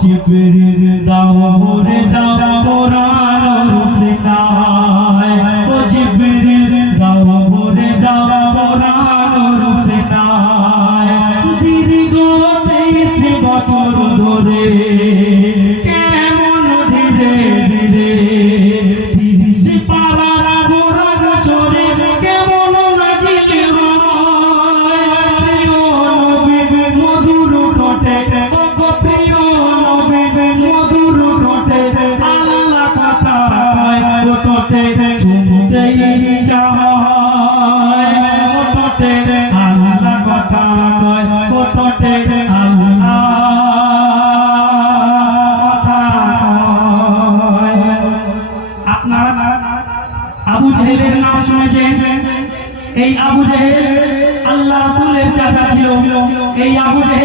জিবরিল দাও মোরে দাও কোরআন রসনায় ও জিবরিল দাও মোরে দাও কোরআন রসনায় দীর্ঘ 23 বছর ধরে কেমন ধীরে ধীরে 30 পারার কোরআন শরীফ কেমন নাজিল হয় প্রিয় নবীর মধুর ঠোঁটে আবু জেহেলের নাম শুনেছেন? এই আবু জেহেল আল্লাহ রাসূলের চাচা ছিল। এই আবু জেহেল